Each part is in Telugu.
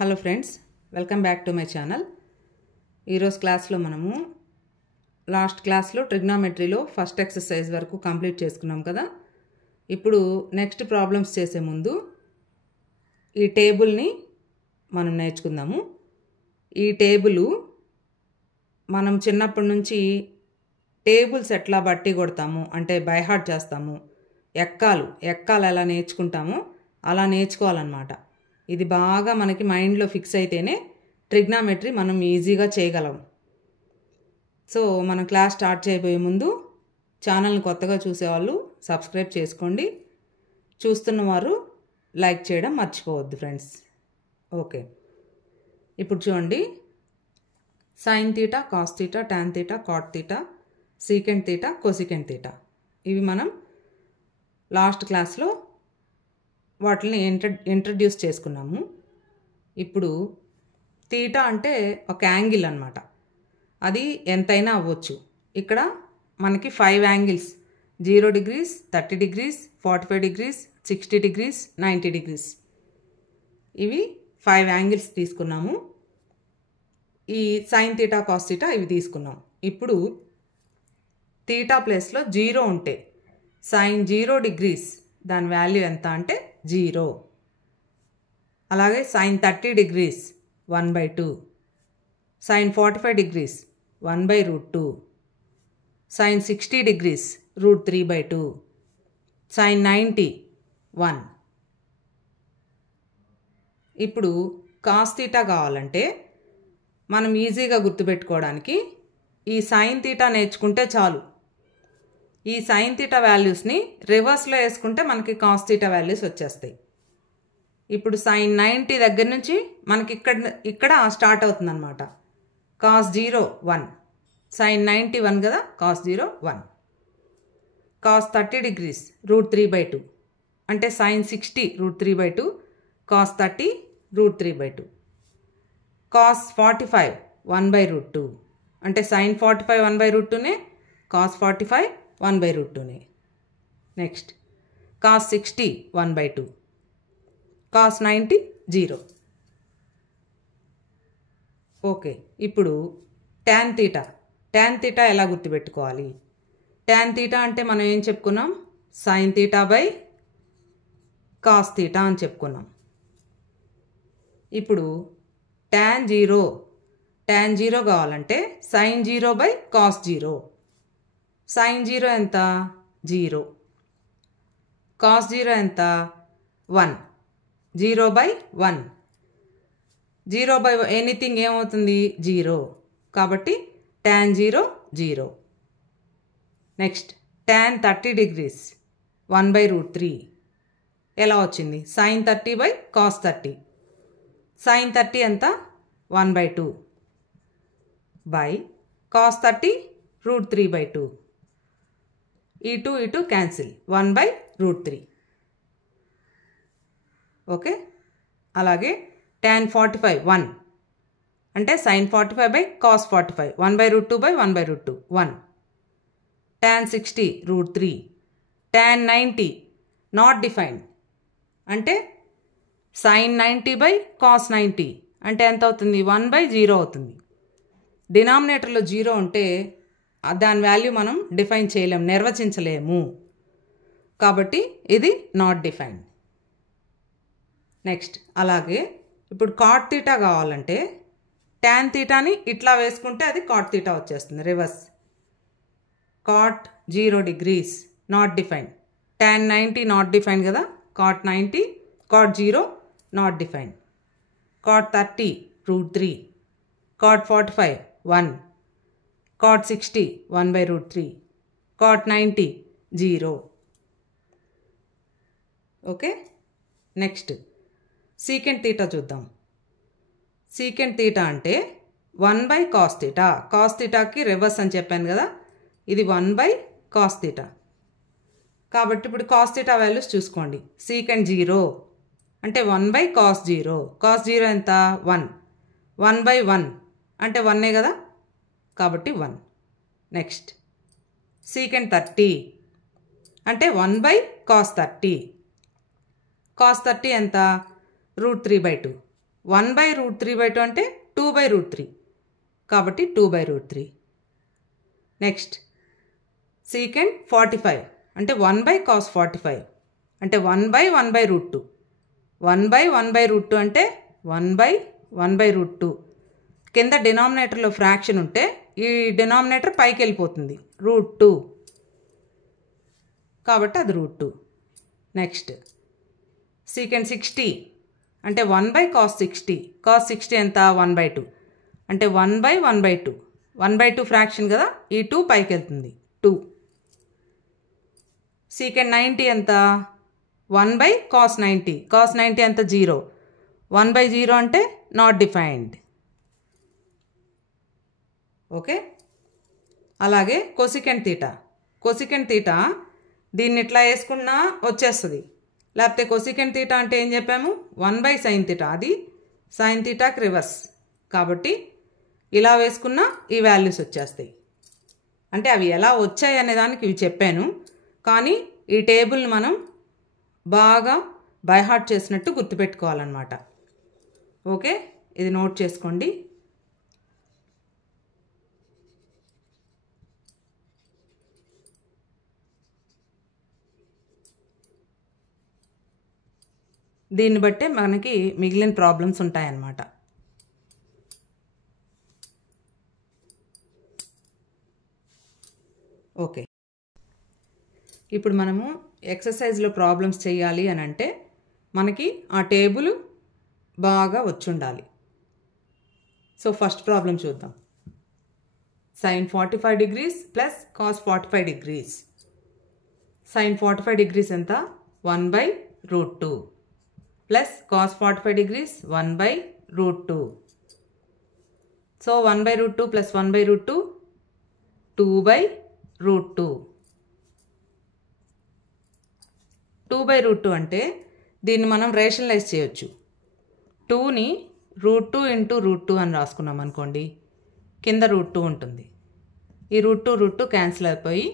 Hello friends, welcome back to my channel. ఈరోజు క్లాస్లో మనము లాస్ట్ క్లాస్లో ట్రిగ్నామెట్రీలో ఫస్ట్ ఎక్సర్సైజ్ వరకు కంప్లీట్ చేసుకున్నాం కదా. ఇప్పుడు నెక్స్ట్ ప్రాబ్లమ్స్ చేసే ముందు ఈ టేబుల్ని మనం నేర్చుకుందాము. ఈ టేబుల్ మనం చిన్నప్పటి నుంచి టేబుల్స్ ఎట్లా బట్టి కొడతాము అంటే బైహార్ట్ చేస్తాము, ఎక్కాలు ఎలా నేర్చుకుంటామో అలా నేర్చుకోవాలన్నమాట. ఇది బాగా మనకి మైండ్లో ఫిక్స్ అయితేనే ట్రిగ్నామెట్రీ మనం ఈజీగా చేయగలం. సో మనం క్లాస్ స్టార్ట్ చేయబోయే ముందు ఛానల్ని కొత్తగా చూసేవాళ్ళు సబ్స్క్రైబ్ చేసుకోండి, చూస్తున్నవారు లైక్ చేయడం మర్చిపోవద్దు ఫ్రెండ్స్. ఓకే, ఇప్పుడు చూడండి, sine theta, cos theta, tan theta, cot theta, secant theta, cosecant theta, ఇవి మనం లాస్ట్ క్లాస్లో వాటిని ఇంట్రడ్యూస్ చేసుకున్నాము. ఇప్పుడు తీటా అంటే ఒక యాంగిల్ అన్నమాట. అది ఎంతైనా అవ్వచ్చు. ఇక్కడ మనకి 5 angles, 0 degrees, 30 degrees, 45 degrees, 60 degrees, 90 degrees, ఇవి 5 యాంగిల్స్ తీసుకున్నాము. ఈ సైన్ తీటా, కాస్ తీటా ఇవి తీసుకున్నాం. ఇప్పుడు తీటా ప్లేస్లో 0 ఉంటే సైన్ 0 degrees దాని వాల్యూ ఎంత అంటే 0. అలాగే sine 30 degrees 1/2, sine 45 degrees 1/√2, sine 60 degrees √3/2, sine 90 1. ఇప్పుడు కాస్ తీటా కావాలంటే మనం ఈజీగా గుర్తుపెట్టుకోవడానికి ఈ సైన్ తీటా నేర్చుకుంటే చాలు. ఈ సైన్ తీటా వాల్యూస్ని రివర్స్లో వేసుకుంటే మనకి కాస్ తీటా వాల్యూస్ వచ్చేస్తాయి. ఇప్పుడు సైన్ 90 దగ్గర నుంచి మనకి ఇక్కడ స్టార్ట్ అవుతుంది అనమాట. కాస్ 0 1, సైన్ 90 1 కదా, కాస్ 0 1. కాస్ 30 degrees √3/2 అంటే సైన్ 60 √3/2, కాస్ 30 √3/2. కాస్ 45 1/√2 అంటే సైన్ 45 1/√2నే, కాస్ 45 1/√2నే. Next cos 60 1/2, cos 90 0. ఓకే, ఇప్పుడు టాన్ తీటా ఎలా గుర్తుపెట్టుకోవాలి? టాన్ తీటా అంటే మనం ఏం చెప్పుకున్నాం? Sine theta by cos theta అని చెప్పుకున్నాం. ఇప్పుడు టాన్ 0 కావాలంటే సైన్ 0 బై కాస్ 0. సైన్ 0 ఎంత? 0. కాస్ 0 ఎంత? 1. 0/1. 0 ఎనీథింగ్ ఏమవుతుంది? 0. కాబట్టి టాన్ 0 0. నెక్స్ట్ టాన్ 30 degrees 1/√3 ఎలా వచ్చింది? Sign 30 by cos 30. సైన్ 30 ఎంత? 1/2 బై కాస్ 30 √3/2. ఇటు క్యాన్సిల్, 1/√3. ఓకే, అలాగే టాన్ 45 1 అంటే sine 45 by cos 45, 1/√2/1/√2 1. Tan 60 √3. Tan 90 not defined అంటే సైన్ 90 బై కాస్ 90 అంటే ఎంత అవుతుంది? 1/0 అవుతుంది. డినామినేటర్లో 0 ఉంటే దాని వాల్యూ మనం డిఫైన్ చేయలేము, నిర్వచించలేము. కాబట్టి ఇది నాట్ డిఫైన్డ్. నెక్స్ట్ అలాగే ఇప్పుడు కాట్ తీటా కావాలంటే టాన్ తీటాని ఇట్లా వేసుకుంటే అది కాట్ తీటా వచ్చేస్తుంది reverse. Cot 0 degrees not defined, tan 90 not defined కదా, cot 90, cot 0 not defined, cot 30 √3, cot 45 1, cot 60 1/√3, cot 90 0. Okay, next secant theta చూద్దాం. సీకెంట్ తీటా అంటే 1/కాస్ తీటా. కాస్ తీటాకి రివర్స్ అని చెప్పాను కదా, ఇది 1/కాస్ తీటా. కాబట్టి ఇప్పుడు కాస్ తీటా వాల్యూస్ చూసుకోండి. సీకెంట్ 0 అంటే 1/కాస్ 0. కాస్ 0 ఎంత? 1. 1/1 అంటే 1 కదా, కాబట్టి 1. నెక్స్ట్ సీకెంట్ 30 అంటే 1/కాస్ 30. కాస్ 30 ఎంత? √3/2. 1/√3/2 అంటే 2/√3, కాబట్టి 2/√3. నెక్స్ట్ సీకెంట్ 45 అంటే 1/cos 45 అంటే 1/1/√2. 1/1/√2 అంటే 1/1/√2. కింద డినామినేటర్లో ఫ్రాక్షన్ ఉంటే ఈ డినామినేటర్ పైకి వెళ్ళిపోతుంది, √2, కాబట్టి అది √2. నెక్స్ట్ సీకెంట్ 60 అంటే 1/cos 60. cos 60 ఎంత? 1/2 అంటే 1/1/2. 1/2 ఫ్రాక్షన్ కదా, ఈ 2 పైకి వెళ్తుంది, 2. సీకెంట్ 90 ఎంత? 1/cos 90. cos 90 ఎంత? 0. 1/0 అంటే నాట్ డిఫైన్డ్. ఓకే. అలాగే కొసికెంట్ తీటా. కొసికెంట్ తీటా దీన్ని ఇట్లా వేసుకున్నా వచ్చేస్తుంది. లేకపోతే కొసికెంట్ తీటా అంటే ఏం చెప్పాము? 1/sin theta. అది సైన్ తీటాకి రివర్స్, కాబట్టి ఇలా వేసుకున్నా ఈ వాల్యూస్ వచ్చేస్తాయి. అంటే అవి ఎలా వచ్చాయి అనే దానికి ఇవి చెప్పాను, కానీ ఈ టేబుల్ని మనం బాగా బైహార్ట్ చేసినట్టు గుర్తుపెట్టుకోవాలన్నమాట. ఓకే, ఇది నోట్ చేసుకోండి. దీన్ని బట్టే మనకి మిగిలిన ప్రాబ్లమ్స్ ఉంటాయన్నమాట. ఓకే, ఇప్పుడు మనము ఎక్సర్సైజ్లో ప్రాబ్లమ్స్ చేయాలి అని అంటే మనకి ఆ టేబుల్ బాగా వచ్చుండాలి. సో ఫస్ట్ ప్రాబ్లం చూద్దాం. sin 45 degrees plus cos 45 degrees. sin 45 degrees ఎంత? 1/√2 plus cos 45 degrees 1/√2. So 1/√2 plus 1/√2 2/√2. 2/√2 అంటే దీన్ని మనం రేషనలైజ్ చేయొచ్చు. 2ని √2 × √2 అని రాసుకున్నాం అనుకోండి, కింద √2 ఉంటుంది. ఈ √2 క్యాన్సిల్ అయిపోయి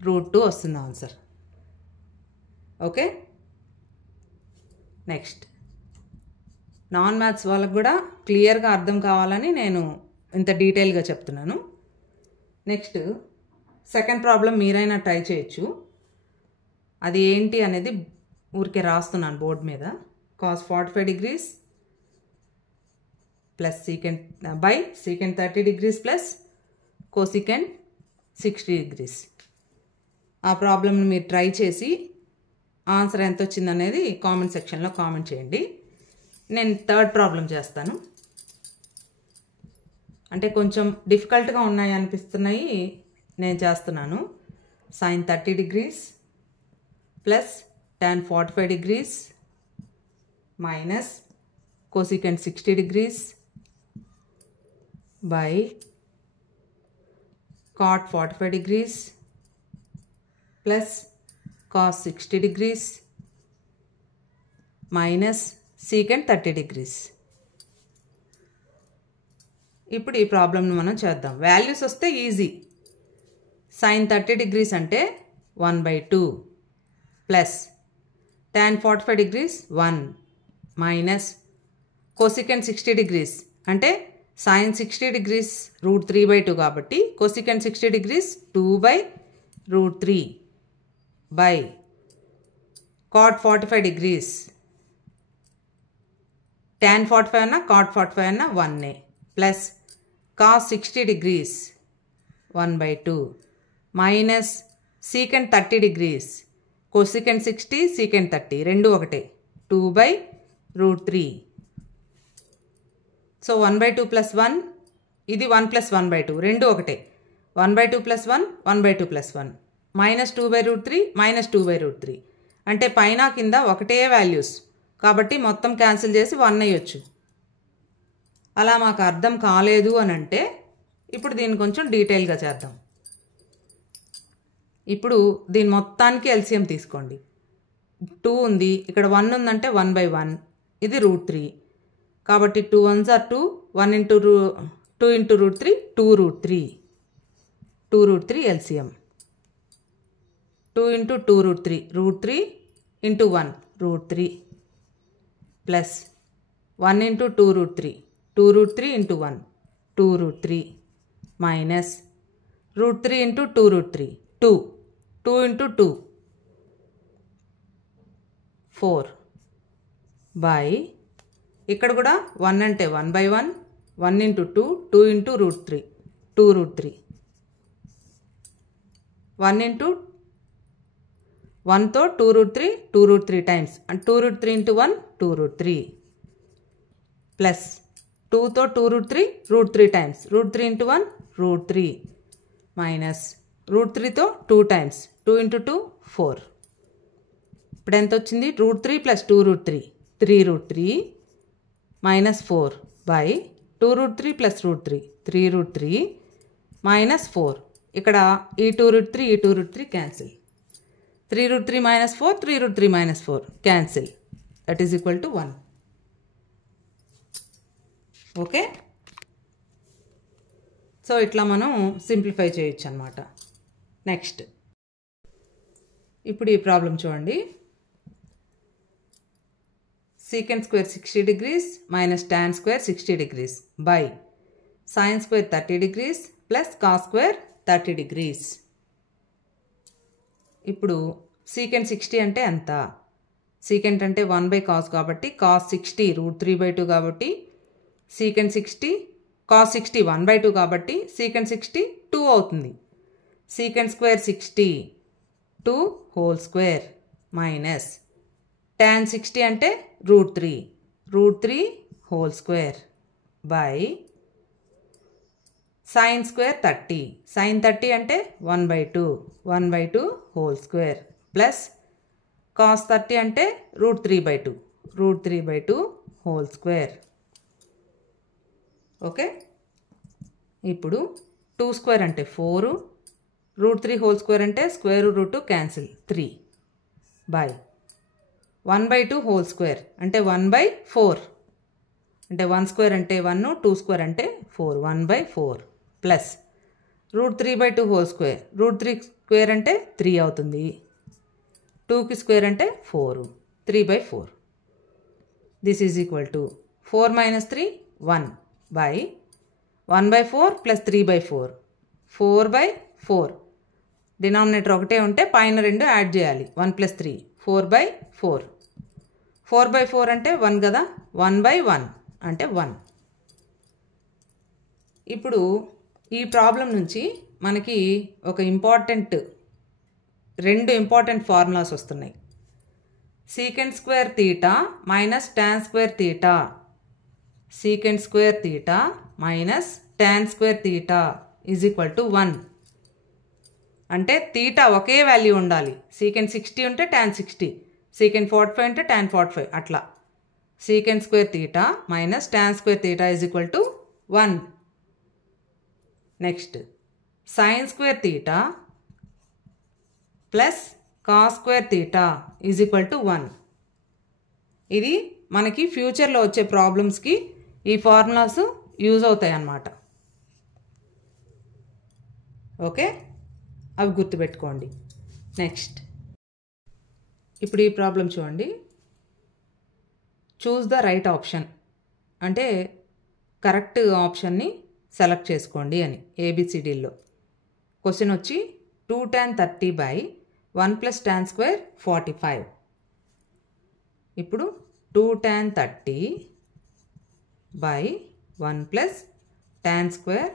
√2 వస్తుంది answer. Okay. Next non maths వాళ్ళకు కూడా క్లియర్గా అర్థం కావాలని నేను ఇంత డీటెయిల్గా చెప్తున్నాను. నెక్స్ట్ సెకండ్ ప్రాబ్లం మీరైనా ట్రై చేయొచ్చు. అది ఏంటి అనేది ఊరికే రాస్తున్నాను బోర్డు మీద. cos 45 degrees plus secant by secant 30 degrees plus cosecant 60 degrees. ఆ ప్రాబ్లమ్ని మీరు ట్రై చేసి ఆన్సర్ ఎంత వచ్చిందనేది కామెంట్ సెక్షన్లో కామెంట్ చేయండి. నేను థర్డ్ ప్రాబ్లం చేస్తాను. అంటే కొంచెం డిఫికల్ట్గా ఉన్నాయి అనిపిస్తున్నాయి, నేను చేస్తున్నాను. sin 30 degrees plus tan 45 degrees minus cosecant 60 degrees by cot 45 degrees plus cos 60 degrees minus secant 30 degrees. ఇప్పుడు ఈ ప్రాబ్లమ్ని మనం చేద్దాం. వాల్యూస్ వస్తే ఈజీ. sin 30 degrees అంటే 1/2 plus tan 45 degrees 1 minus cosecant 60 degrees అంటే sin 60 degrees √3/2 కాబట్టి cosecant 60 degrees 2/√3 by cot 45 degrees tan 45 అన్న cot 45 అన్న 1 plus cos 60 degrees 1/2 minus secant 30 degrees cosecant 60 secant 30 రెండు ఒకటే 2/√3. సో 1/2 ప్లస్ 1 ఇది 1 ప్లస్ 1/2 రెండు ఒకటే 1/2 ప్లస్ 1 1/2 ప్లస్ 1 మైనస్ 2/√3 మైనస్ 2/√3 అంటే పైన కింద ఒకటే వాల్యూస్ కాబట్టి మొత్తం క్యాన్సిల్ చేసి 1 అయ్యొచ్చు. అలా మాకు అర్థం కాలేదు అని అంటే ఇప్పుడు దీన్ని కొంచెం డీటెయిల్గా చేద్దాం. ఇప్పుడు దీని మొత్తానికి ఎల్సిఎం తీసుకోండి. 2 ఉంది, ఇక్కడ 1 ఉందంటే 1/1, ఇది √3 కాబట్టి 2 1s are 2, 1 into 2 into √3 2√3 2√3 LCM 2 into 2√3 √3 into 1 √3 plus 1 into 2 root 3. 2 root 3 into 1. 2 root 3 minus root 3 into 2 root 3. 2. 2 into 2. 4. By ఇక్కడ కూడా 1 అంటే 1 by 1. 1 into 2. 2 into root 3. 2 root 3. 1 into 1 తో 2 root 3. 2 root 3 times. And 2 root 3 into 1. 2 root 3. Plus 2 తో 2 root 3. root 3 times. root 3 into 1. root 3. Minus root 3 తో 2 times. 2 into 2. 4. ఇప్పుడు ఎంత వచ్చింది? root 3 plus 2 root 3. 3 root 3 minus 4 by 2 root 3 plus root 3. 3 root 3 minus 4. ఇక్కడ ఈ 2 root 3 ఈ 2 root 3 cancel. 3 root 3 minus 4. 3 root 3 minus 4 cancel. That is equal to 1. Okay, so ఇట్లా మనం సింప్లిఫై చేయొచ్చు అన్నమాట. నెక్స్ట్ ఇప్పుడు ఈ ప్రాబ్లం చూడండి. secant square 60 degrees minus tan square 60 degrees by sin square 30 degrees plus cos square 30 degrees. ఇప్పుడు secant 60 అంటే ఎంత? secant అంటే 1 by cos కాబట్టి cos 60 root 3 by 2 కాబట్టి secant 60 cos 60 1 by 2 కాబట్టి secant 60 2 అవుతుంది. secant square 60 2 whole square minus tan 60 అంటే root 3 whole square by sin square 30 sin 30 అంటే 1 by 2 whole square plus cos 30 అంటే root 3 by 2 whole square. Okay, ఇప్పుడు 2 square అంటే 4 root 3 whole square అంటే square root cancel 3 by 1 by 2 whole square అంటే 1 by 4 అంటే 1 square అంటే 1 2 square అంటే 4 1 by 4 plus root 3 by 2 whole square root 3 square అంటే 3 అవుతుంది. 2కి స్క్వేర్ అంటే 4 3 by 4. This is equal to 4 minus 3 1 by 1 by 4 plus 3 by 4 4 by 4. Denominator ఒకటే ఉంటే పైన రెండు యాడ్ చేయాలి. 1 plus 3 4 by 4. 4 by 4 అంటే 1 కదా, 1 by 1 అంటే 1. ఇప్పుడు ఈ ప్రాబ్లం నుంచి మనకి ఒక రెండు ఇంపార్టెంట్ ఫార్ములాస్ వస్తున్నాయి. secant square theta minus tan square theta. secant square theta minus tan square theta is equal to 1. అంటే theta ఒకే వాల్యూ ఉండాలి. secant 60 ఉంటే tan 60, secant 45 అంటే tan 45 అట్లా. secant square theta minus tan square theta is equal to 1. Next sin square theta plus cos square theta is equal to 1. ఇది మనకి ఫ్యూచర్లో వచ్చే ప్రాబ్లమ్స్కి ఈ ఫార్ములాస్ యూజ్ అవుతాయి అన్నమాట. ఓకే, అవి గుర్తుపెట్టుకోండి. నెక్స్ట్ ఇప్పుడు ఈ ప్రాబ్లం చూడండి. చూస్ ద రైట్ ఆప్షన్ అంటే కరెక్ట్ ఆప్షన్ని సెలెక్ట్ చేసుకోండి అని ఏబిసిడీల్లో. క్వశ్చన్ వచ్చి 2 tan 30 by 1 plus tan square 45. ఇప్పుడు 2 tan 30 by 1 plus tan square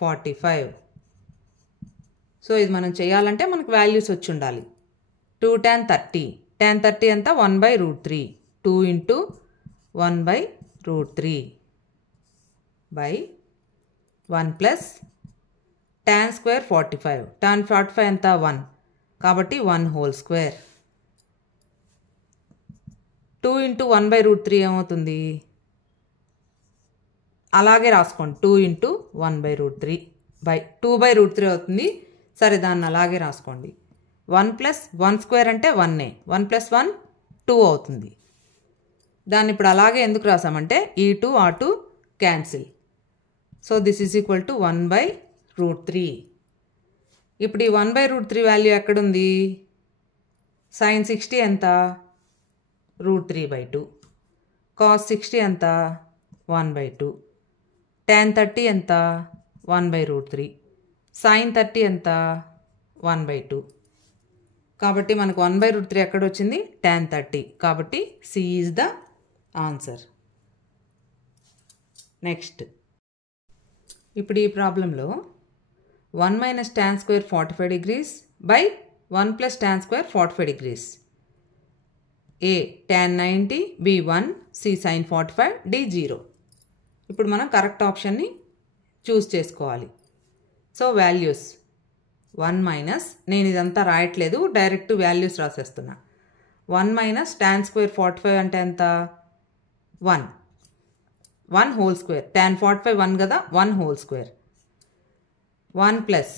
45. So ఇది మనం చేయాలంటే మనకు వాల్యూస్ వచ్చి ఉండాలి. 2 tan 30 అంతా 1 by root 3 2 into 1 by root 3 by 1 plus tan square 45 tan 45 అంతా 1 కాబట్టి 1 whole square. 2 into 1 by root 3 ఏమవుతుంది? అలాగే రాసుకోండి. 2 into 1 by root 3 by 2 by root 3 అవుతుంది. సరే, దాన్ని అలాగే రాసుకోండి. 1 plus 1 square అంటే 1 1 plus 1 2 అవుతుంది. దాన్ని ఇప్పుడు అలాగే ఎందుకు రాసామంటే ఈ 2 ఆ 2 cancel. So this is equal to 1 by root 3. ఇప్పుడు ఈ 1 by root 3 వాల్యూ ఎక్కడుంది? sin 60 ఎంత? root 3 by 2. కాస్ 60 ఎంత 1/2. tan 30 ఎంత 1/√3. sin 30 ఎంత 1/2. కాబట్టి మనకు 1/√3 ఎక్కడ వచ్చింది tan 30. కాబట్టి C is the answer. Next ఇప్పుడు ఈ ప్రాబ్లంలో 1 minus tan square 45 degrees by 1 plus tan square 45 degrees. A tan 90, B 1, C sin 45, D 0. ఇప్పుడు మనం కరెక్ట్ ఆప్షన్ని చూస్ చేసుకోవాలి. సో వాల్యూస్ 1 మైనస్, నేను ఇదంతా రాయట్లేదు, డైరెక్ట్ వాల్యూస్ రాసేస్తున్నా. 1 మైనస్ tan స్క్వేర్ 45 అంటే ఎంత 1 హోల్ స్క్వేర్. tan 45 1 కదా, 1 whole square. 1 plus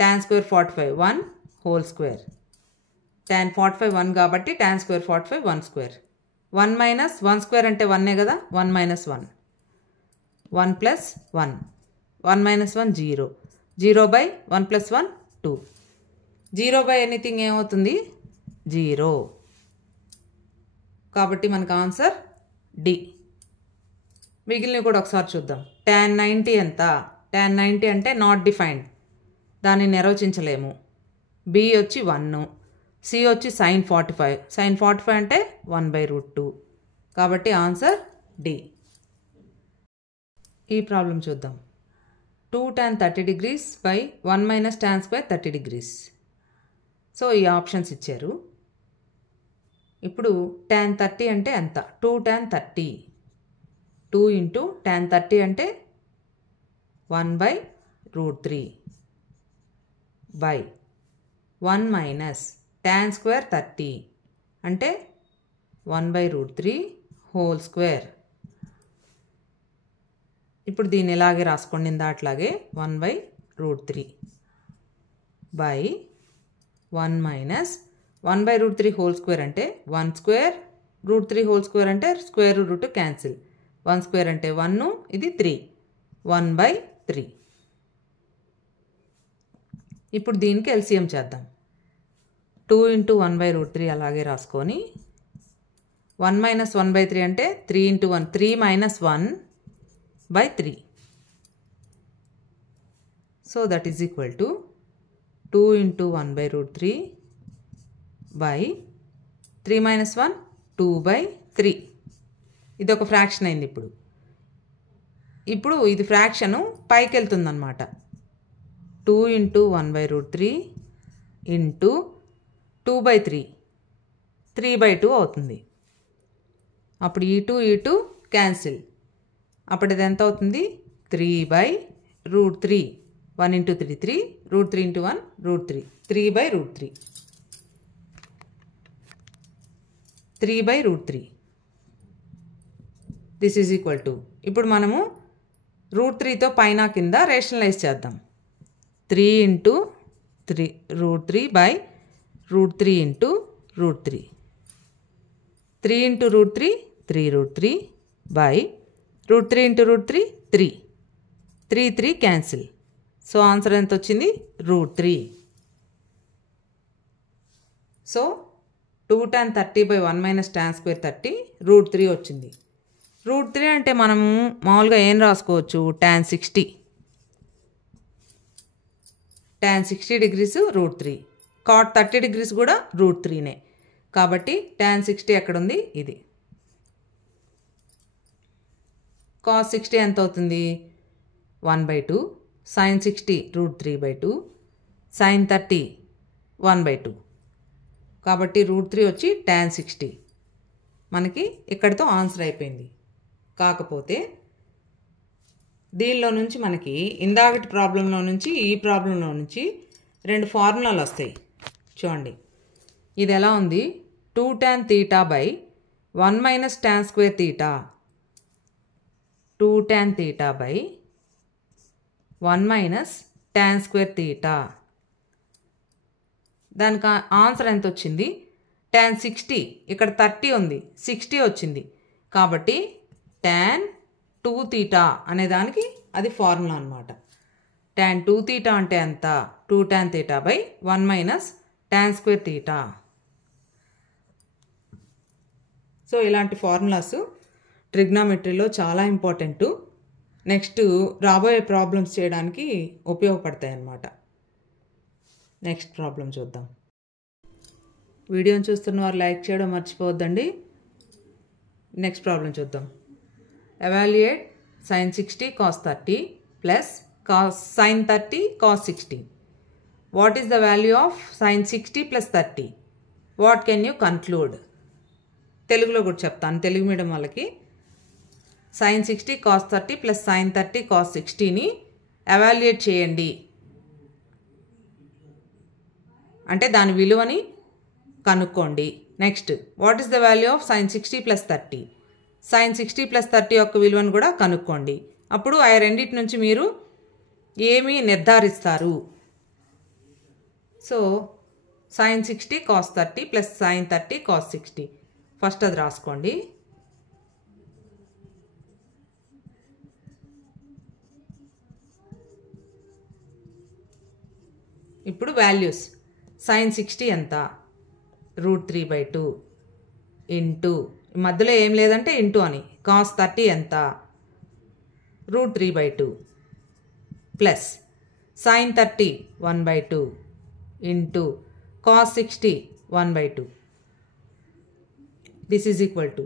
tan square 45 1 whole square. tan 45 1 కాబట్టి tan square 45 1 square. 1 minus 1 square అంటే 1 కదా, 1 minus 1. 1 plus 1, 1 minus 1 0. 0 by 1 plus 1 2. 0 by anything ఏమవుతుంది 0. కాబట్టి మనకు ఆన్సర్ డి. మిగిలినవి కూడా ఒకసారి చూద్దాం. tan 90 ఎంత, tan 90 అంటే నాట్ డిఫైన్డ్, దాన్ని నిర్వచించలేము. బి వచ్చి 1, సి వచ్చి sin 45. sin 45 అంటే 1/√2. కాబట్టి ఆన్సర్ డి. ఈ ప్రాబ్లం చూద్దాం. 2 tan 30 degrees by 1 minus tan square 30 degrees. So ఈ ఆప్షన్స్ ఇచ్చారు. ఇప్పుడు tan 30 అంటే ఎంత, 2 tan 30. 2 ఇంటూ tan 30 అంటే 1/√3 బై 1 మైనస్ tan స్క్వేర్ 30 అంటే 1/√3 హోల్ స్క్వేర్. ఇప్పుడు దీన్ని ఇలాగే రాసుకోండి, దాట్లాగే 1/√3 బై 1 మైనస్ 1/√3 హోల్ స్క్వేర్ అంటే 1 స్క్వేర్, √3 హోల్ స్క్వేర్ అంటే స్క్వేర్ రూట్ క్యాన్సిల్. 1 స్క్వేర్ అంటే 1, ఇది 3, 1/3. ఇప్పుడు దీనికి ఎల్సిఎం చేద్దాం. 2 ఇంటూ 1/√3 అలాగే రాసుకొని 1 మైనస్ 1/3 అంటే 3 into 1, 3 minus 1/3. So that is equal to 2 into 1/√3 by 3 minus 1 2/3. ఇది ఒక ఫ్రాక్షన్ అయింది. ఇప్పుడు ఇది ఫ్రాక్షను పైకి వెళ్తుందన్నమాట. 2 ఇంటూ 1/√3 ఇంటూ 2/3, 3/2 అవుతుంది. అప్పుడు ఈ 2 క్యాన్సిల్. అప్పుడు ఇది ఎంత అవుతుంది 3/√3. 1 into 3 3, √3 into 1 √3, 3/√3. 3/√3. This is equal to, ఇప్పుడు మనము √3తో పైన కింద రేషనలైజ్ చేద్దాం. 3 into 3 √3 by √3 into √3. 3 into √3 3√3 by √3 into √3 3. 3 cancel. So answer ఎంత వచ్చింది √3. So 2 tan 30 by 1 minus tan square 30 √3 వచ్చింది. √3 అంటే మనము మామూలుగా ఏం రాసుకోవచ్చు, tan 60. tan 60 degrees √3. cot 30 degrees కూడా √3నే. కాబట్టి tan 60 ఎక్కడుంది, ఇది. cos 60 ఎంత అవుతుంది 1/2. sin 60 √3/2. sin 30 1/2. కాబట్టి √3 వచ్చి tan 60. మనకి ఇక్కడితో ఆన్సర్ అయిపోయింది. కాకపోతే దీనిలో నుంచి మనకి ఇందాకటి ప్రాబ్లంలో నుంచి ఈ ప్రాబ్లంలో నుంచి 2 ఫార్ములాలు వస్తాయి. చూడండి, ఇది ఎలా ఉంది, 2 tan θ by 1 minus tan square θ. 2 tan θ by 1 minus tan square θ. దానికి ఆన్సర్ ఎంత వచ్చింది tan 60. ఇక్కడ 30 ఉంది, 60 వచ్చింది. కాబట్టి tan 2θ అనే దానికి అది ఫార్ములా అనమాట. tan 2θ అంటే ఎంత, 2 tan θ by 1 minus tan square θ. So ఇలాంటి ఫార్ములాస్ ట్రిగ్నామెట్రీలో చాలా ఇంపార్టెంట్. నెక్స్ట్ రాబోయే ప్రాబ్లమ్స్ చేయడానికి ఉపయోగపడతాయి అన్నమాట. నెక్స్ట్ ప్రాబ్లం చూద్దాం. వీడియోని చూస్తున్న వారు లైక్ చేయడం మర్చిపోవద్దండి. నెక్స్ట్ ప్రాబ్లం చూద్దాం. Evaluate sin 60 cos 30 plus sin 30 cos 60. What is the value of sin 60 plus 30? What can you conclude? తెలుగులో కూడా చెప్తాను, తెలుగు మీడియం వాళ్ళకి. sin 60 cos 30 plus sin 30 cos 60ని ఎవాల్యుయేట్ చేయండి అంటే దాని విలువని కనుక్కోండి. Next what is the value of sin 60 plus 30? sin 60 plus 30 యొక్క విలువను కూడా కనుక్కోండి. అప్పుడు ఆ రెండింటి నుంచి మీరు ఏమి నిర్ధారిస్తారు? So sin 60 cos 30 plus sin 30 cos 60 first అది రాసుకోండి. ఇప్పుడు వాల్యూస్. sin 60 ఎంత? √3/2 ఇంటూ మధ్యలో ఏం లేదంటే ఇంటూ అని. cos 30 ఎంత? √3/2 plus sin 30 1/2 into cos 60 1/2. This is equal to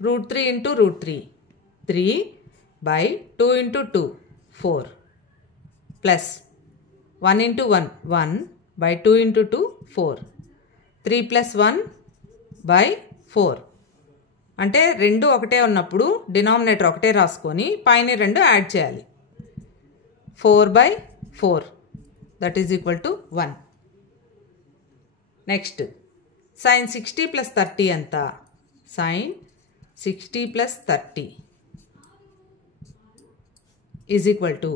√3 into √3 3/2 into 2 4 plus 1 into 1 1/2 into 2 4 3 plus 1/4 అంటే రెండు ఒకటే ఉన్నప్పుడు డినామినేటర్ ఒకటే రాసుకొని పైన రెండు యాడ్ చేయాలి. 4/4 that is equal to 1. Next sin 60 plus 30 ఎంత? sin 60 plus 30 is equal to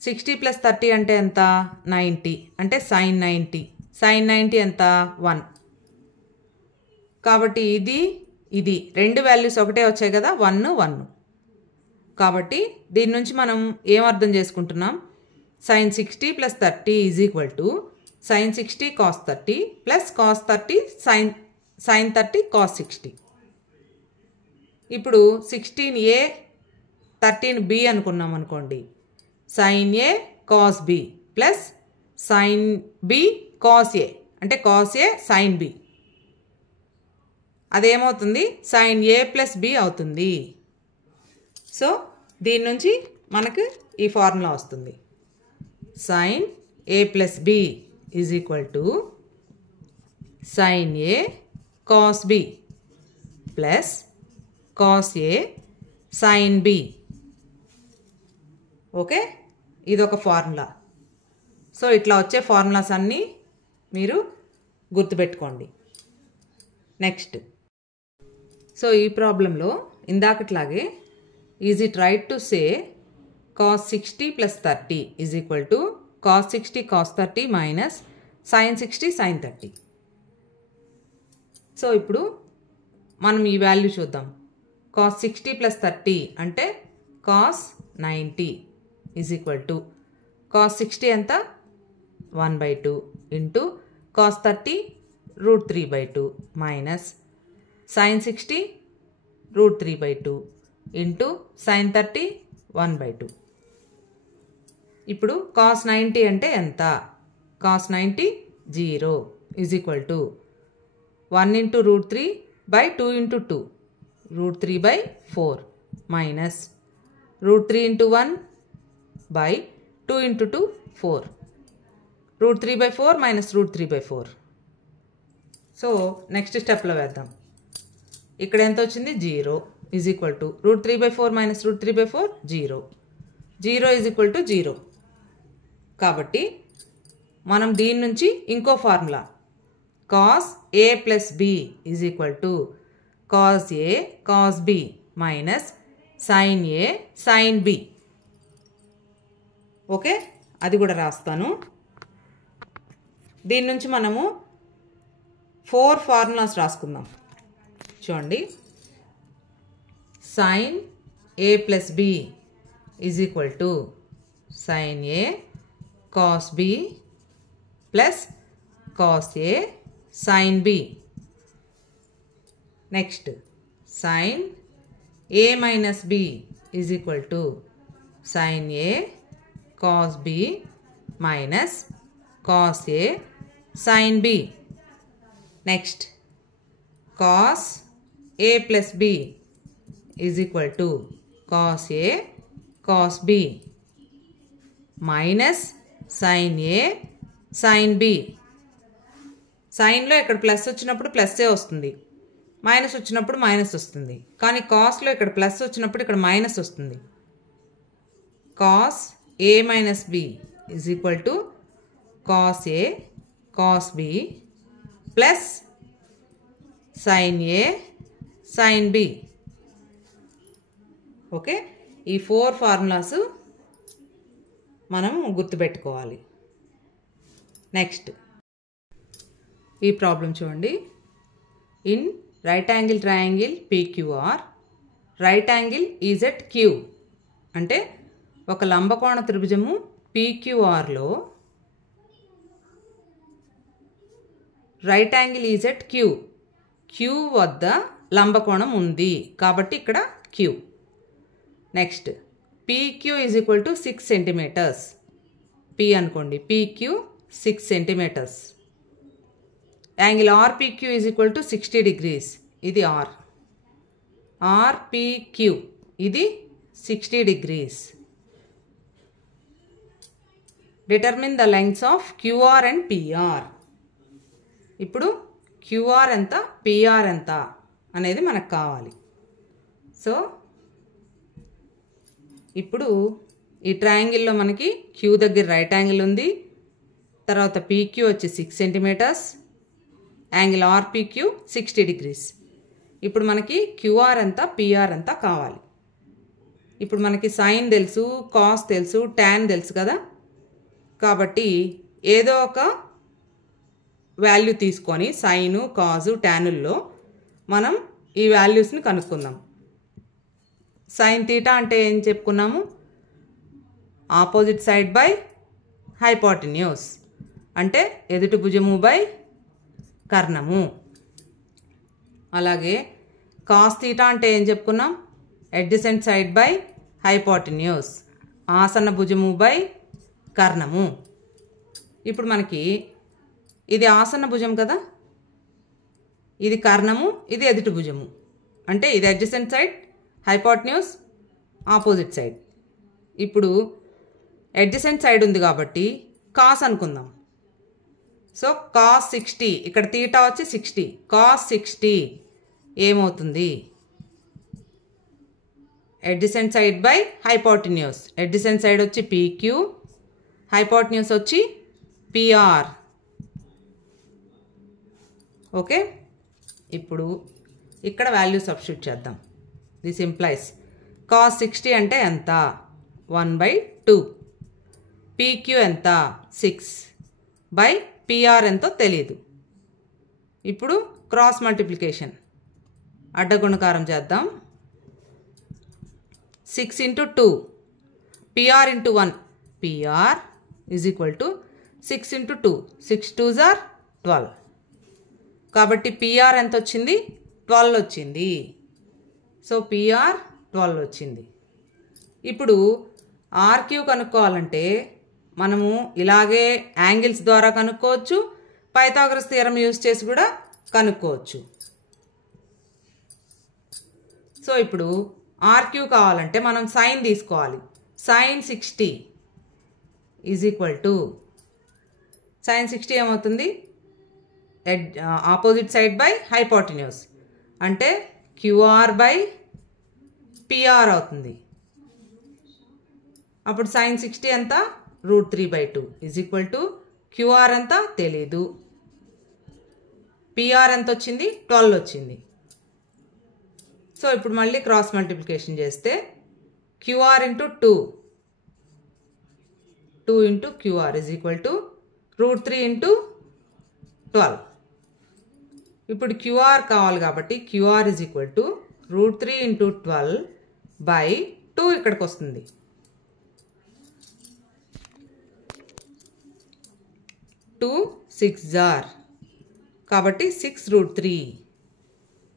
60 plus 30 అంటే ఎంత? 90 అంటే sin 90. sin 90 ఎంత? 1. కాబట్టి ఇది రెండు వాల్యూస్ ఒకటే వచ్చాయి కదా, 1 1. కాబట్టి దీని నుంచి మనం ఏం అర్థం చేసుకుంటున్నాం? sin 60 plus 30 is equal to sin 60 cos 30 plus cos 30 sin 30 cos 60. ఇప్పుడు 16a 13b అనుకున్నాం అనుకోండి. sin a cos b plus sin b cos a అంటే cos a sin b. అదేమవుతుంది? sin a plus b అవుతుంది. సో దీని నుంచి మనకు ఈ ఫార్ములా వస్తుంది. sin a plus b is equal to sin a cos b plus cos a sin b. Okay, ఇదొక ఫార్ములా. సో ఇట్లా వచ్చే ఫార్ములాస్ అన్నీ మీరు గుర్తుపెట్టుకోండి. నెక్స్ట్, సో ఈ ప్రాబ్లంలో ఇందాకట్లాగే is it right to say cos 60 plus 30 is equal to cos 60 cos 30 minus sin 60 sin 30. So ఇప్పుడు మనం ఈ వాల్యూ చూద్దాం. cos 60 plus 30 అంటే cos 90 is equal to cos 60 ఎంత? 1/2 into cos 30 √3/2 minus sin 60 √3/2 into sin 30 1/2. ఇప్పుడు cos 90 అంటే ఎంత? cos 90 0 is equal to 1 into √3/2 into 2 √3/4 minus √3 into 1/2 into 2 4 √3/4 minus √3/4. So next స్టెప్లో వేద్దాం. ఇక్కడ ఎంత వచ్చింది? 0 is equal to √3/4 minus √3/4 0. 0 is equal to 0. కాబట్టి మనం దీని నుంచి ఇంకో formula cos a plus b is equal to cos a cos b minus sin a sin b. Okay, అది కూడా రాస్తాను. దీని నుంచి మనము 4 ఫార్ములాస్ రాసుకుందాం. చూడండి, sin a plus b is equal to sin a cos b plus cos a sin b. Next sin a minus b is equal to sin a cos b minus cos a sin b. Next, cos a plus b is equal to cos a cos b minus sin a sin b. సైన్లో ఇక్కడ ప్లస్ వచ్చినప్పుడు ప్లస్సే వస్తుంది, మైనస్ వచ్చినప్పుడు మైనస్ వస్తుంది. కానీ కాస్లో ఇక్కడ ప్లస్ వచ్చినప్పుడు ఇక్కడ మైనస్ వస్తుంది. Cos a minus b is equal to cos a cos b plus sine a sine b. Okay, ఈ 4 ఫార్ములాస్ మనం గుర్తుపెట్టుకోవాలి. నెక్స్ట్ ఈ ప్రాబ్లం చూడండి. In right angle triangle PQR right angle is at Q. అంటే ఒక లంబకోణ త్రిభుజము PQRలో right angle is at Q. Q వద్ద లంబకోణం ఉంది కాబట్టి ఇక్కడ Q. Next PQ is equal to 6 centimetres. P అనుకోండి, PQ 6 centimetres. Angle RPQ is equal to 60 degrees. ఇది R. RPQ ఇది 60 degrees. Determine the lengths of QR and PR. ఇప్పుడు QR ఎంత, PR ఎంత అనేది మనకు కావాలి. సో ఇప్పుడు ఈ ట్రయాంగిల్లో మనకి Q దగ్గర రైట్ యాంగిల్ ఉంది, తర్వాత PQ వచ్చి 6 సెంటీమీటర్స్, యాంగిల్ RPQ 60 degrees. ఇప్పుడు మనకి QR ఎంత, PR ఎంత కావాలి. ఇప్పుడు మనకి సైన్ తెలుసు, కాస్ తెలుసు, tan తెలుసు కదా. కాబట్టి ఏదో ఒక వాల్యూ తీసుకొని సైను, కాజు, ట్యానుల్లో మనం ఈ వాల్యూస్ని కనుక్కుందాం. సైన్ తీటా అంటే ఏం చెప్పుకున్నాము? ఆపోజిట్ సైడ్ బై హైపోటెన్యూస్, అంటే ఎదుటి భుజము బై కర్ణము. అలాగే కాస్ తీటా అంటే ఏం చెప్పుకున్నాం? అడ్జసెంట్ సైడ్ బై హైపోటెన్యూస్, ఆసన్న భుజము బై కర్ణము. ఇప్పుడు మనకి ఇది ఆసన్న భుజం కదా, ఇది కర్ణము, ఇది ఎదుటి భుజము. అంటే ఇది adjacent side, hypotenuse, opposite side. ఇప్పుడు అడ్జసెంట్ సైడ్ ఉంది కాబట్టి కాస్ అనుకుందాం. సో కాస్ 60, ఇక్కడ తీటా వచ్చి 60, కాస్ 60 ఏమవుతుంది? Adjacent side by hypotenuse. Adjacent side వచ్చి PQ, హైపోటెన్యూస్ వచ్చి PR. ఓకే, ఇప్పుడు ఇక్కడ వాల్యూ సబ్స్టిట్యూట్ చేద్దాం. దిస్ ఇంప్లైస్ కాస్ 60 అంటే ఎంత? 1/2. PQ ఎంత? 6 బై PR ఎంతో తెలియదు. ఇప్పుడు క్రాస్ మల్టిప్లికేషన్, అడ్డగుణకారం చేద్దాం. 6 into 2, PR into 1, PR is equal to 6 into 2, 6 2s are 12. కాబట్టి PR ఎంత వచ్చింది? 12 వచ్చింది. సో PR 12 వచ్చింది. ఇప్పుడు RQ కనుక్కోవాలంటే మనము ఇలాగే యాంగిల్స్ ద్వారా కనుక్కోవచ్చు, పైథాగరస్ థియరం యూజ్ చేసి కూడా కనుక్కోవచ్చు. సో ఇప్పుడు RQ కావాలంటే మనం సైన్ తీసుకోవాలి. Sine 60 is equal to sine 60 ఏమవుతుంది? ఆపోజిట్ సైడ్ బై హైపోటెన్యూస్, అంటే QR బై PR అవుతుంది. అప్పుడు సైన్ 60 ఎంత? √3/2 ఈజ్ ఈక్వల్ టు QR ఎంత తెలీదు, PR ఎంత వచ్చింది? 12 వచ్చింది. సో ఇప్పుడు మళ్ళీ క్రాస్ మల్టిప్లికేషన్ చేస్తే QR into 2, 2 into QR is equal to √3 into 12. ఇప్పుడు QR కావాలి కాబట్టి QR is equal to √3 into 12/2 ఇక్కడికి వస్తుంది. 2 6s కాబట్టి 6 √3.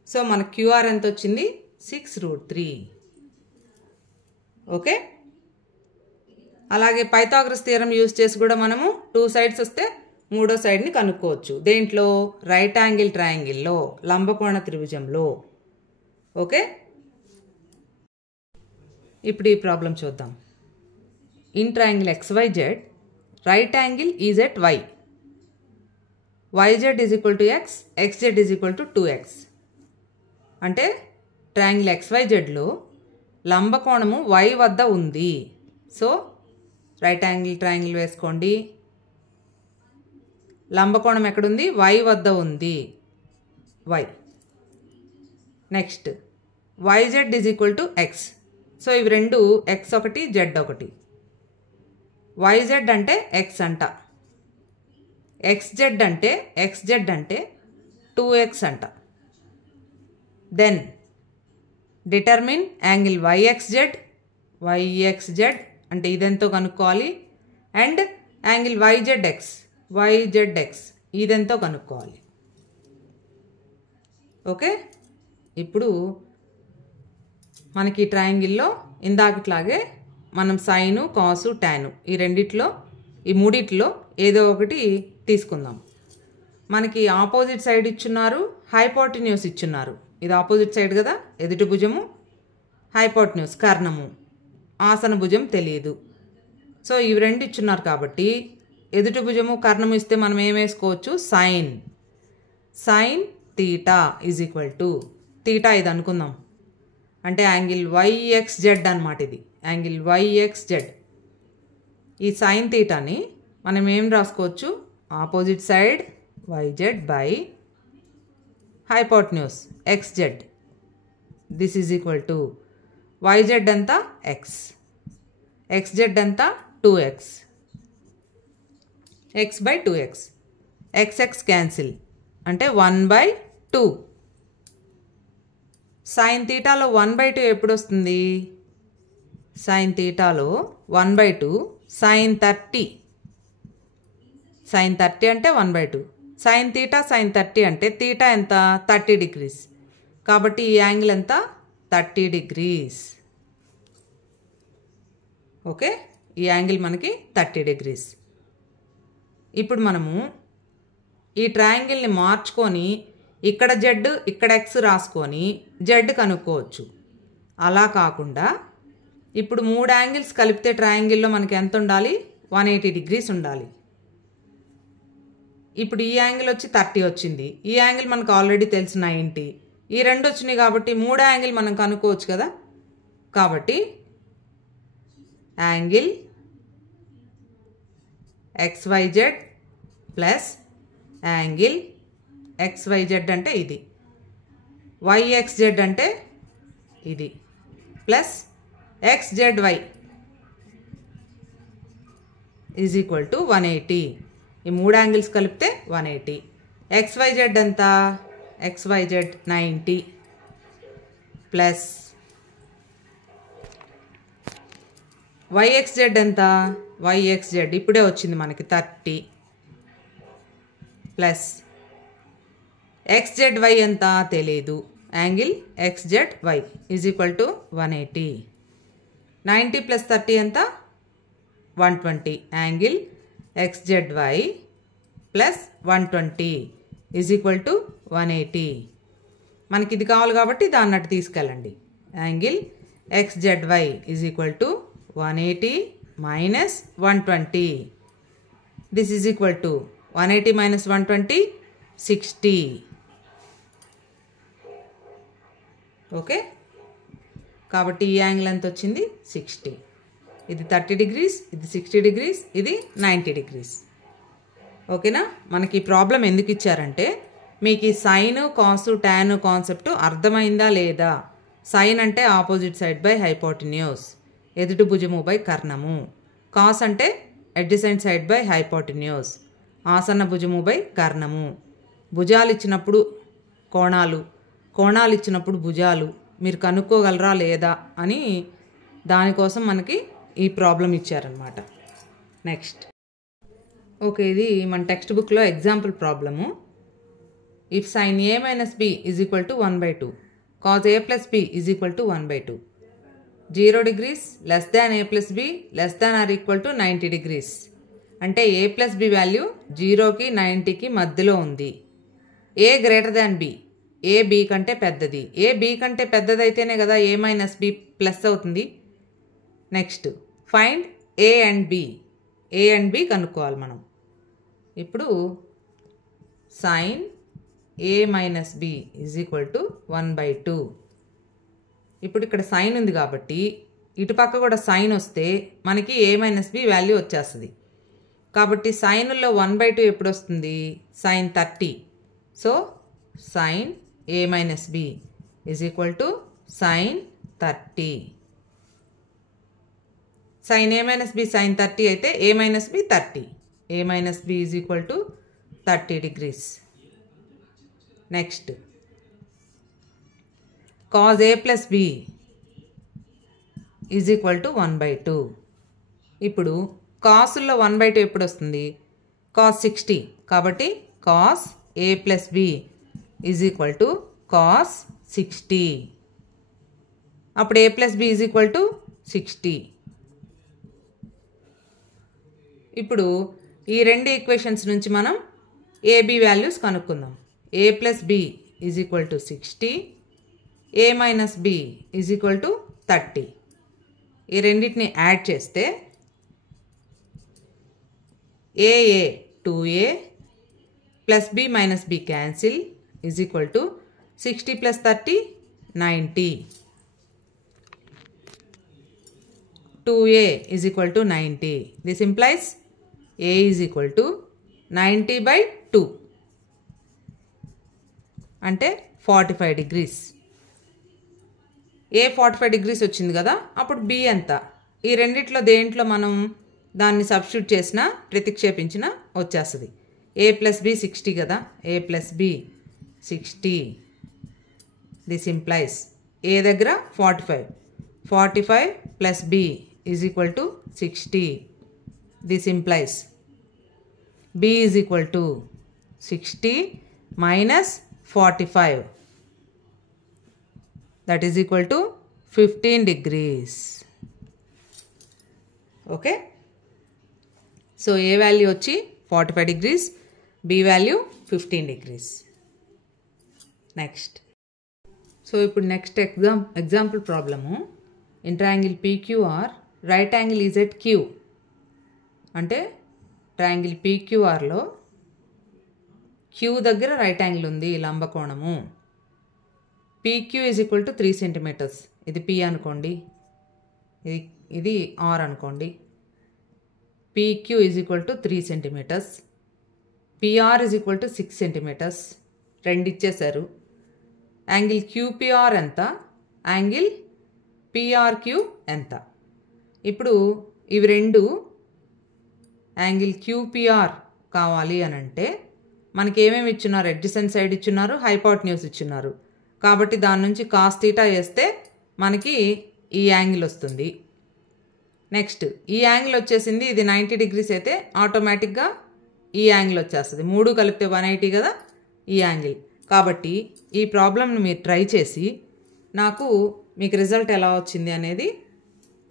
సో మన QR ఎంత వచ్చింది? 6√3. ఓకే, అలాగే పైథాగరస్ థియరం యూజ్ చేసి కూడా మనము 2 సైడ్స్ వస్తే మూడో సైడ్ని కనుక్కోవచ్చు. దేంట్లో? రైట్ యాంగిల్ ట్రయాంగిల్లో, లంబకోణ త్రిభుజంలో. ఓకే, ఇప్పుడు ఈ ప్రాబ్లం చూద్దాం. In triangle XYZ, right angle is at Y. YZ is equal to X, XZ is equal to 2X. అంటే ట్రయాంగిల్ XYZలో లంబకోణము Y వద్ద ఉంది. సో రైట్ యాంగిల్ ట్రయాంగిల్ వేసుకోండి. లంబకోణం ఎక్కడుంది? Y వద్ద ఉంది. Y. Next YZ is equal to X. So ఇవి రెండు X ఒకటి Z ఒకటి. YZ అంటే X అంట, XZ అంటే 2X అంట. దెన్ డిటర్మిన్ యాంగిల్ YXZ అంటే ఇదెంతో కనుక్కోవాలి. అండ్ యాంగిల్ YZX ఇదెంతో కనుక్కోవాలి. ఓకే, ఇప్పుడు మనకి ట్రయాంగిల్లో ఇందాకట్లాగే మనం సైను, కాసు, టాను ఈ మూడిట్లో ఏదో ఒకటి తీసుకుందాం. మనకి ఆపోజిట్ సైడ్ ఇచ్చున్నారు, హైపోటెన్యూస్ ఇచ్చున్నారు. ఇది ఆపోజిట్ సైడ్ కదా, ఎదుటి భుజము, హైపోటెన్యూస్ కర్ణము, ఆసన భుజం తెలియదు. సో ఇవి రెండు ఇచ్చున్నారు కాబట్టి ఎదుటి భుజము కర్ణము ఇస్తే మనం ఏం వేసుకోవచ్చు? Sine theta is equal to theta ఇది అనుకుందాం. అంటే యాంగిల్ YXZ అనమాట. ఇది యాంగిల్ YXZ. ఈ సైన్ తీటాని మనం ఏం రాసుకోవచ్చు? Opposite side YZ by hypotenuse XZ. This is equal to YZ అంతా X, XZ అంతా 2X, X by 2X. XX cancel అంటే 1/2. సైన్ తీటాలో 1/2 ఎప్పుడు వస్తుంది? సైన్ తీటాలో 1/2 సైన్ 30 అంటే 1/2. సైన్ తీటా సైన్ 30 అంటే తీటా ఎంత? 30 డిగ్రీస్. కాబట్టి ఈ యాంగిల్ ఎంత? 30 డిగ్రీస్. ఓకే, ఈ యాంగిల్ మనకి 30 డిగ్రీస్. ఇప్పుడు మనము ఈ ట్రయాంగిల్ని మార్చుకొని ఇక్కడ Z ఇక్కడ X రాసుకొని Z కనుక్కోవచ్చు. అలా కాకుండా ఇప్పుడు 3 యాంగిల్స్ కలిపితే ట్రయాంగిల్లో మనకి ఎంత ఉండాలి? 180 డిగ్రీస్ ఉండాలి. ఇప్పుడు ఈ యాంగిల్ వచ్చి 30 వచ్చింది, ఈ యాంగిల్ మనకు ఆల్రెడీ తెలుసు 90. ఈ రెండు వచ్చినాయి కాబట్టి 3 యాంగిల్ మనం కనుక్కోవచ్చు కదా. కాబట్టి angle XYZ plus angle XYZ అంటే ఇది, YXZ అంటే ఇది, plus XZY is equal to 180. ఈ 3 యాంగిల్స్ కలిపితే 180. XYZ ఎంత? XYZ 90 ప్లస్ YXZ ఎంత? YXZ ఇప్పుడే వచ్చింది మనకి 30 ప్లస్ XZY ఎంత? తెలీదు. Angle XZY is equal to 180. 90 plus 30 ఎంత? 120. Angle XZY plus 120 is equal to 180. మనకి ఇది కావాలి కాబట్టి దాన్ని అటు తీసుకెళ్ళండి. Angle XZY is equal to 180 minus 120. This is equal to 180 minus 120 60. Okay, కాబట్టి ఈ యాంగిల్ ఎంత వచ్చింది? 60. ఇది 30 డిగ్రీస్, ఇది 60 డిగ్రీస్, ఇది 90 డిగ్రీస్. ఓకేనా? మనకి ఈ ప్రాబ్లం ఎందుకు ఇచ్చారంటే మీకు ఈ సైను, కాసు, టాను కాన్సెప్ట్ అర్థమైందా లేదా? సైన్ అంటే ఆపోజిట్ సైడ్ బై హైపోటెన్యూస్, ఎదుటి భుజము బై కర్ణము. కాస్ అంటే అడ్జసెంట్ సైడ్ బై హైపోటెన్యూస్, ఆసన్న భుజము బై కర్ణము. భుజాలు ఇచ్చినప్పుడు కోణాలు, కోణాలు ఇచ్చినప్పుడు భుజాలు మీరు కనుక్కోగలరా లేదా అని దానికోసం మనకి ఈ ప్రాబ్లం ఇచ్చారనమాట. నెక్స్ట్ ఓకే, ఇది మన టెక్స్ట్ బుక్లో example problem. If sign A minus B is equal to 1/2, cos a plus b is equal to 1/2. 0 degrees less than a plus b less than or equal to 90 degrees. అంటే a plus b వాల్యూ 0కి 90కి మధ్యలో ఉంది. a greater than b, a b కంటే పెద్దది. a b కంటే పెద్దదైతేనే కదా a మైనస్ b ప్లస్ అవుతుంది. Next find a and b. a and b కనుక్కోవాలి మనం. ఇప్పుడు sine a minus b is equal to 1/2. ఇప్పుడు ఇక్కడ సైన్ ఉంది కాబట్టి ఇటుపక్క కూడా సైన్ వస్తే మనకి a మైనస్ b వాల్యూ వచ్చేస్తుంది. కాబట్టి సైన్లో 1/2 ఎప్పుడు వస్తుంది? Sine 30. So sine a minus b is equal to sine 30. Sine a minus b sine 30 అయితే a minus b 30. a minus b is equal to 30 degrees. Next cos a plus b is equal to 1/2. ఇప్పుడు కాసుల్లో 1/2 ఎప్పుడు వస్తుంది? cos 60. కాబట్టి cos a plus b is equal to cos 60. అప్పుడు a plus b is equal to 60. ఇప్పుడు ఈ రెండు ఈక్వేషన్స్ నుంచి మనం ab వాల్యూస్ కనుక్కుందాం. a plus b is equal to 60, a minus b is equal to 30. ఈ రెండింటిని యాడ్ చేస్తే a 2a plus b minus b cancel is equal to 60 plus 30 90. 2a is equal to 90. This implies a is equal to 90/2 అంటే 45 degrees. a 45 degrees వచ్చింది కదా, అప్పుడు b ఎంత? ఈ రెండిట్లో దేంట్లో మనం దాన్ని సబ్స్టిట్యూట్ చేసినా ప్రతిక్షేపించిన వచ్చేస్తుంది. a ప్లస్ b 60 కదా, a plus b 60. This implies a దగ్గర 45 plus b is equal to 60. This implies b is equal to 60 minus 45, that is equal to 15 degrees. Okay, so a value వచ్చి 45 degrees, b వాల్యూ 15 degrees. నెక్స్ట్ సో ఇప్పుడు next example problem. In triangle PQR right angle is at Q. అంటే ట్రయాంగిల్ PQRలో Q దగ్గర రైట్ యాంగిల్ ఉంది, లంబకోణము. PQ is equal to 3 centimeters. ఇది P అనుకోండి, ఇది R అనుకోండి. PQ is equal to 3 centimeters. PR is equal to 6 centimeters. రెండు ఇచ్చేశారు. యాంగిల్ QPR ఎంత, యాంగిల్ PRQ ఎంత? ఇప్పుడు ఇవి రెండు యాంగిల్ QPR కావాలి అని అంటే మనకి ఏమేమి ఇచ్చున్నారు? అడ్జసెంట్ సైడ్ ఇచ్చున్నారు, హైపోటెన్యూస్ ఇచ్చున్నారు. కాబట్టి దాని నుంచి కాస్ థీటా వేస్తే మనకి ఈ యాంగిల్ వస్తుంది. నెక్స్ట్ ఈ యాంగిల్ వచ్చేసింది, ఇది 90 degrees అయితే ఆటోమేటిక్గా ఈ యాంగిల్ వచ్చేస్తుంది. మూడు కలిపితే 180 కదా ఈ యాంగిల్. కాబట్టి ఈ ప్రాబ్లమ్ని మీరు ట్రై చేసి నాకు మీకు రిజల్ట్ ఎలా వచ్చింది అనేది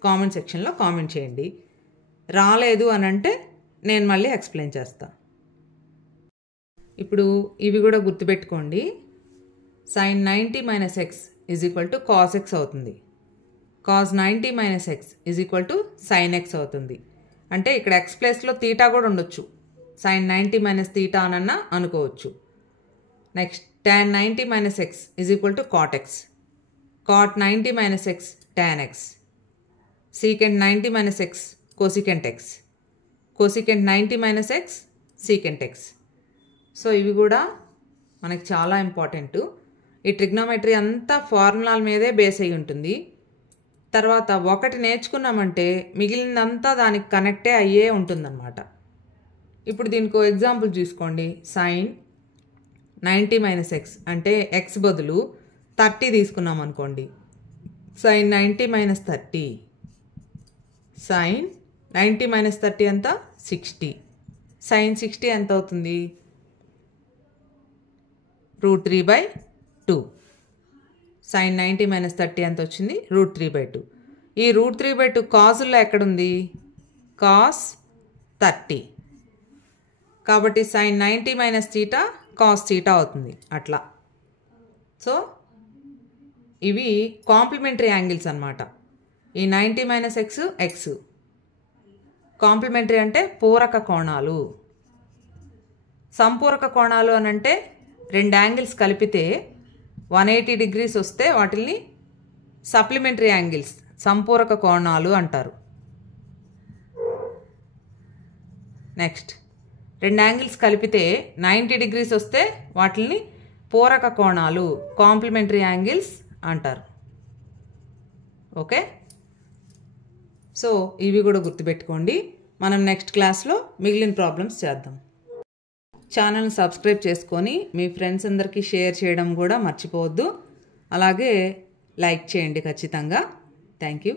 కామెంట్ సెక్షన్లో కామెంట్ చేయండి. రాలేదు అని అంటే నేను మళ్ళీ ఎక్స్ప్లెయిన్ చేస్తాను. ఇప్పుడు ఇవి కూడా గుర్తుపెట్టుకోండి. sin 90 minus x is equal to cos x అవుతుంది. Cos 90 minus x is equal to sine x అవుతుంది. అంటే ఇక్కడ ఎక్స్ ప్లేస్లో తీటా కూడా ఉండొచ్చు, sin 90 మైనస్ తీటా అనన్నా అనుకోవచ్చు. Next tan 90 minus x is equal to cot x. Cot 90 minus x tan ఎక్స్. Secant 90 minus x cosecant x. Cosecant 90 minus x secant x. So ఇవి కూడా మనకి చాలా ఇంపార్టెంట్. ఈ ట్రిగ్నోమెట్రీ అంతా ఫార్ములాల మీదే బేస్ అయి ఉంటుంది. తర్వాత ఒకటి నేర్చుకున్నామంటే మిగిలినంతా దానికి కనెక్టే అయ్యే ఉంటుందన్నమాట. ఇప్పుడు దీనికి ఎగ్జాంపుల్ చూసుకోండి. sin 90 మైనస్ ఎక్స్ అంటే ఎక్స్ బదులు 30 తీసుకున్నాం అనుకోండి. sin 90 minus 30. sin 90 మైనస్ 30 ఎంత? 60. sin 60 ఎంత అవుతుంది? √3/2. sin 90 మైనస్ 30 ఎంత వచ్చింది? √3/2. ఈ √3/2 కాజుల్లో ఎక్కడుంది? కాస్ 30. కాబట్టి sin 90 minus theta cos theta అవుతుంది అట్లా. సో ఇవి కాంప్లిమెంటరీ యాంగిల్స్ అన్నమాట. ఈ 90 మైనస్ ఎక్స్ ఎక్స్. కాంప్లిమెంటరీ అంటే పూరక కోణాలు. సంపూరక కోణాలు అని అంటే రెండు యాంగిల్స్ కలిపితే 180 డిగ్రీస్ వస్తే వాటిని సప్లిమెంటరీ యాంగిల్స్, సంపూరక కోణాలు అంటారు. నెక్స్ట్, రెండు యాంగిల్స్ కలిపితే 90 డిగ్రీస్ వస్తే వాటిని పూరక కోణాలు, కాంప్లిమెంటరీ యాంగిల్స్ అంటారు. ఓకే, సో ఇవి కూడా గుర్తుపెట్టుకోండి. మనం నెక్స్ట్ క్లాస్లో మిగిలిన ప్రాబ్లమ్స్ చేద్దాం. ఛానల్ని సబ్స్క్రైబ్ చేసుకొని మీ ఫ్రెండ్స్ అందరికీ షేర్ చేయడం కూడా మర్చిపోవద్దు. అలాగే లైక్ చేయండి ఖచ్చితంగా. Thank you.